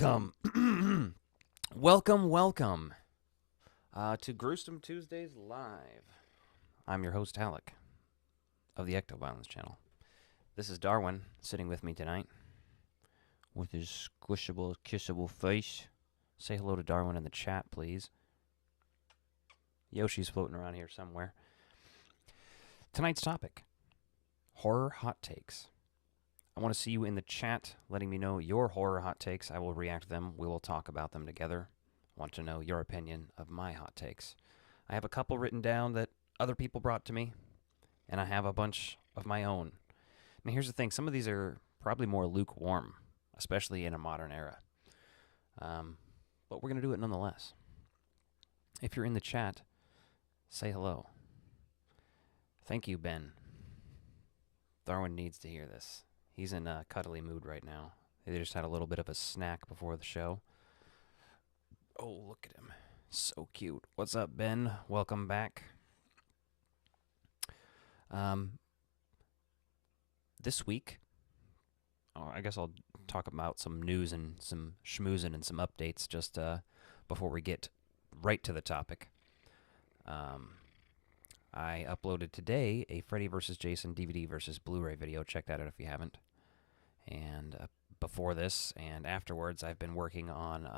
Welcome. welcome to Gruesome Tuesdays Live. I'm your host, Alec, of the Ectoviolence channel. This is Darwin sitting with me tonight with his squishable, kissable face. Say hello to Darwin in the chat, please. Yoshi's floating around here somewhere. Tonight's topic, horror hot takes. I want to see you in the chat letting me know your horror hot takes. I will react to them. We will talk about them together. I want to know your opinion of my hot takes. I have a couple written down that other people brought to me, and I have a bunch of my own. Now, here's the thing. Some of these are probably more lukewarm, especially in a modern era. But we're going to do it nonetheless. If you're in the chat, say hello. Thank you, Ben. Darwin needs to hear this. He's in a cuddly mood right now. They just had a little bit of a snack before the show. Oh, look at him. So cute. What's up, Ben? Welcome back. This week, I guess I'll talk about some news and some schmoozing and some updates just before we get right to the topic. I uploaded today a Freddy vs. Jason DVD versus Blu-ray video. Check that out if you haven't. And before this and afterwards, I've been working on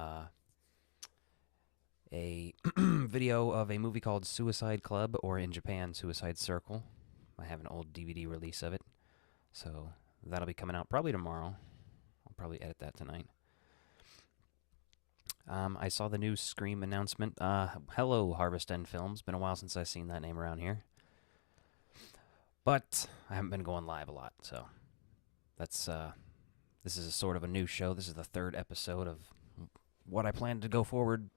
a video of a movie called Suicide Club, or in Japan, Suicide Circle. I have an old DVD release of it, so that'll be coming out probably tomorrow. I'll probably edit that tonight. I saw the new Scream announcement. Hello, Harvest End Films. Been a while since I've seen that name around here. But I haven't been going live a lot, so that's this is a sort of a new show. This is the third episode of what I plan to go forward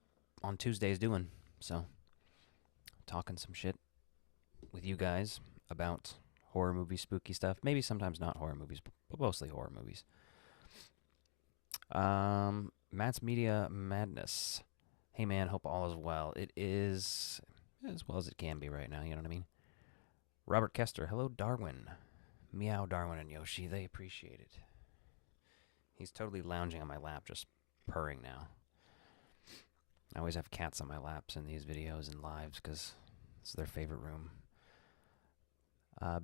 on Tuesdays doing. So, talking some shit with you guys about horror movies, spooky stuff. Maybe sometimes not horror movies, but mostly horror movies. Matt's Media Madness. Hey man, hope all is well. It is as well as it can be right now, you know what I mean? Robert Kester, hello Darwin. Meow Darwin and Yoshi, they appreciate it. He's totally lounging on my lap, just purring now. I always have cats on my laps in these videos and lives because it's their favorite room.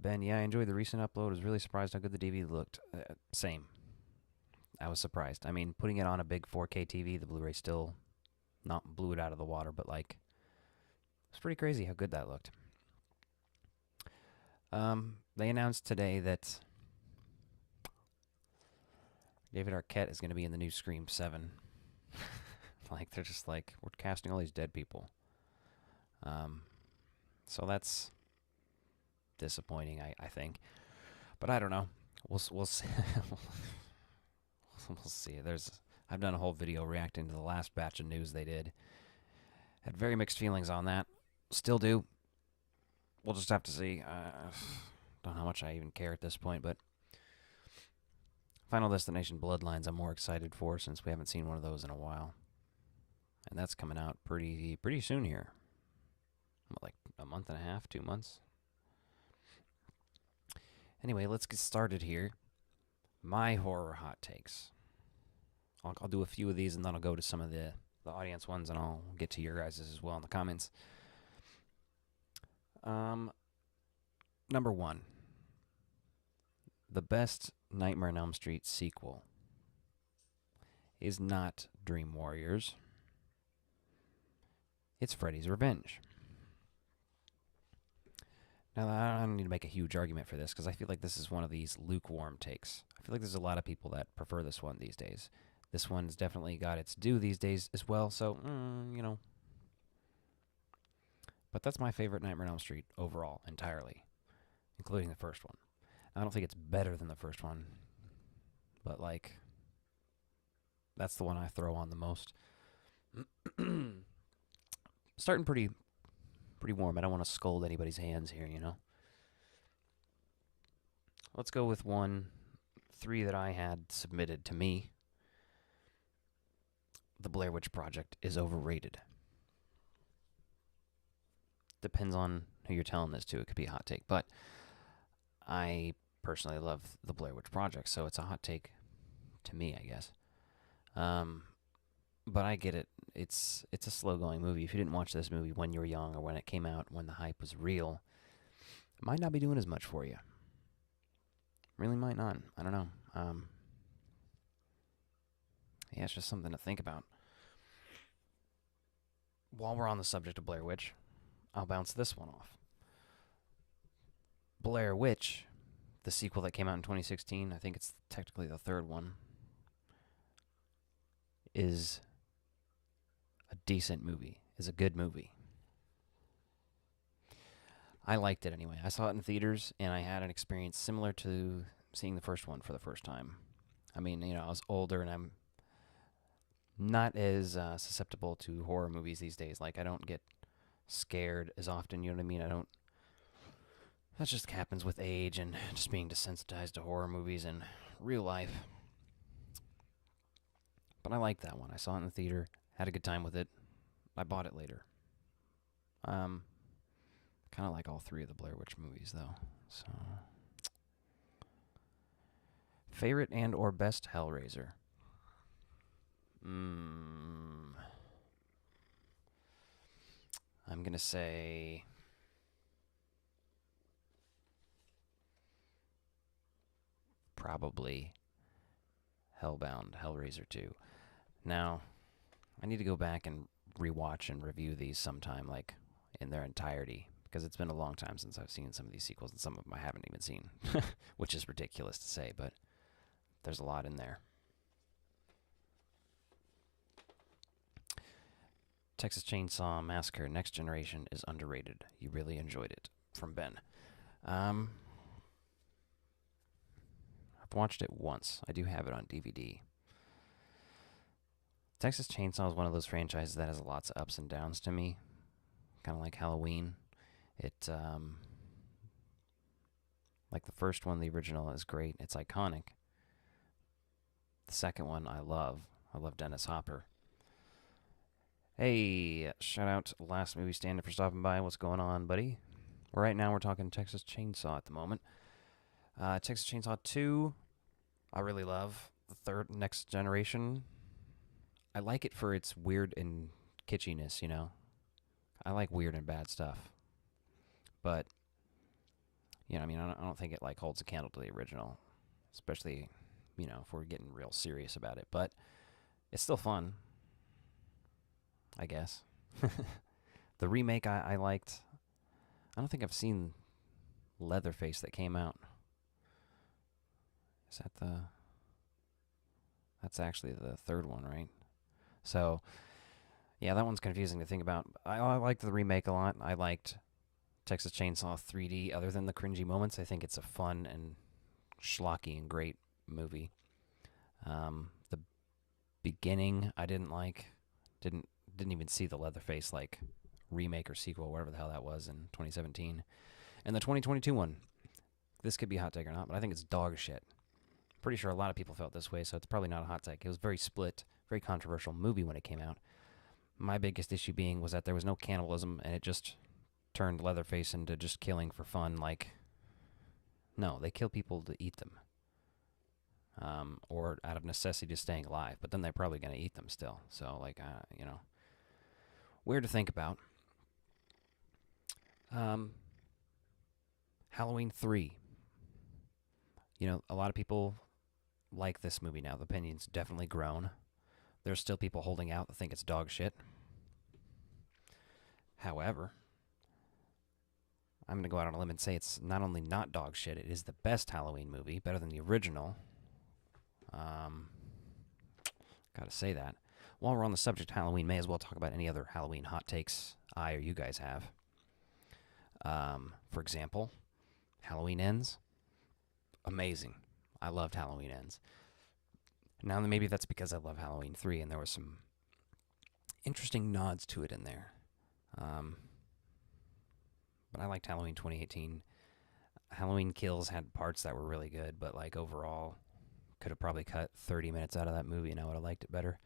Ben, yeah, I enjoyed the recent upload. I was really surprised how good the DVD looked. Same. I was surprised. I mean, putting it on a big 4K TV, the Blu-ray still not blew it out of the water, but like, it's pretty crazy how good that looked. They announced today that David Arquette is going to be in the new Scream 7. Like, they're just like, we're casting all these dead people. So that's disappointing, I think. But I don't know. We'll see. We'll see. I've done a whole video reacting to the last batch of news they did. Had very mixed feelings on that. Still do. We'll just have to see. Don't know how much I even care at this point, but Final Destination Bloodlines I'm more excited for since we haven't seen one of those in a while. And that's coming out pretty soon here. Like a month and a half, 2 months. Anyway, let's get started here. My horror hot takes. I'll do a few of these and then I'll go to some of the audience ones and I'll get to your guys' as well in the comments. Number one. The best Nightmare on Elm Street sequel is not Dream Warriors. It's Freddy's Revenge. Now, I don't need to make a huge argument for this because I feel like this is one of these lukewarm takes. I feel like there's a lot of people that prefer this one these days. This one's definitely got its due these days as well, so, you know. But that's my favorite Nightmare on Elm Street overall, entirely, including the first one. I don't think it's better than the first one, but, like, that's the one I throw on the most. Starting pretty warm. I don't want to scold anybody's hands here, you know. Let's go with three that I had submitted to me. The Blair Witch Project is overrated. Depends on who you're telling this to. It could be a hot take, but I personally love the Blair Witch Project, so it's a hot take to me, I guess. but I get it. It's a slow going movie. If you didn't watch this movie when you were young or when it came out, when the hype was real, it might not be doing as much for you. Really might not. I don't know. Yeah, it's just something to think about. While we're on the subject of Blair Witch, I'll bounce this one off. Blair Witch, the sequel that came out in 2016, I think it's technically the third one, is a decent movie, is a good movie. I liked it anyway. I saw it in theaters, and I had an experience similar to seeing the first one for the first time. I mean, I was older, and I'm not as susceptible to horror movies these days. Like, I don't get scared as often, you know what I mean? I don't. That just happens with age and just being desensitized to horror movies in real life. But I liked that one. I saw it in the theater, had a good time with it. I bought it later. Kind of like all three of the Blair Witch movies, though. So, favorite and or best Hellraiser? I'm gonna say probably Hellbound, Hellraiser 2. Now, I need to go back and rewatch and review these sometime, like in their entirety, because it's been a long time since I've seen some of these sequels, and some of them I haven't even seen, which is ridiculous to say, but there's a lot in there. Texas Chainsaw Massacre Next Generation is underrated. You really enjoyed it. From Ben. I've watched it once. I do have it on DVD. Texas Chainsaw is one of those franchises that has lots of ups and downs to me. Kind of like Halloween. It, like the first one, the original, is great. It's iconic. The second one, I love. I love Dennis Hopper. Hey, shout out to Last Movie Standard for stopping by. What's going on, buddy? Right now, we're talking Texas Chainsaw at the moment. Texas Chainsaw 2, I really love. The third, Next Generation, I like it for its weird and kitschiness, I like weird and bad stuff. But, I don't think it, holds a candle to the original. Especially, if we're getting real serious about it. But it's still fun, I guess. The remake I liked. I don't think I've seen Leatherface that came out. Is that That's actually the third one, right? So, yeah, that one's confusing to think about. I liked the remake a lot. I liked Texas Chainsaw 3D. Other than the cringy moments, I think it's a fun and schlocky and great movie. The beginning I didn't like. Didn't even see the Leatherface remake or sequel, whatever the hell that was, in 2017. And the 2022 one, this could be a hot take or not, but I think it's dog shit. Pretty sure a lot of people felt this way, so it's probably not a hot take. It was very split, very controversial movie when it came out. My biggest issue was that there was no cannibalism, and it just turned Leatherface into just killing for fun. No, they kill people to eat them, or out of necessity to staying alive. But then they're probably going to eat them still. So, weird to think about. Halloween 3. A lot of people like this movie now. The opinion's definitely grown. There's still people holding out that think it's dog shit. However, I'm going to go out on a limb and say it's not only not dog shit, it is the best Halloween movie, better than the original. Gotta say that. While we're on the subject of Halloween, may as well talk about any other Halloween hot takes I or you guys have. For example, Halloween Ends. Amazing. I loved Halloween Ends. Now, maybe that's because I love Halloween 3, and there were some interesting nods to it in there. But I liked Halloween 2018. Halloween Kills had parts that were really good, but overall, could have probably cut 30 minutes out of that movie, and I would have liked it better.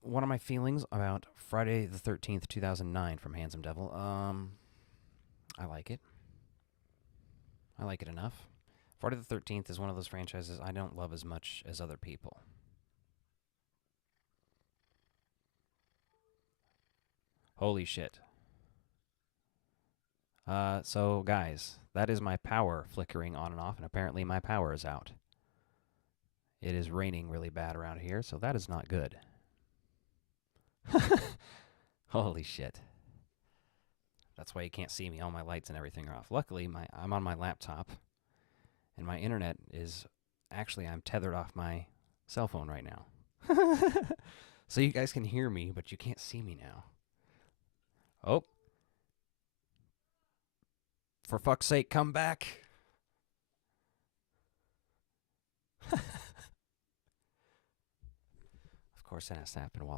One of my feelings about Friday the 13th, 2009 from Handsome Devil, I like it. I like it enough. Friday the 13th is one of those franchises I don't love as much as other people. Holy shit. So guys, that is my power flickering on and off, and apparently my power is out. It is raining really bad around here, so that is not good. Holy shit. That's why you can't see me. All my lights and everything are off. Luckily, I'm on my laptop, and my internet is... Actually, I'm tethered off my cell phone right now. So you guys can hear me, but you can't see me now. Oh. For fuck's sake, come back. Of course, that has to happen while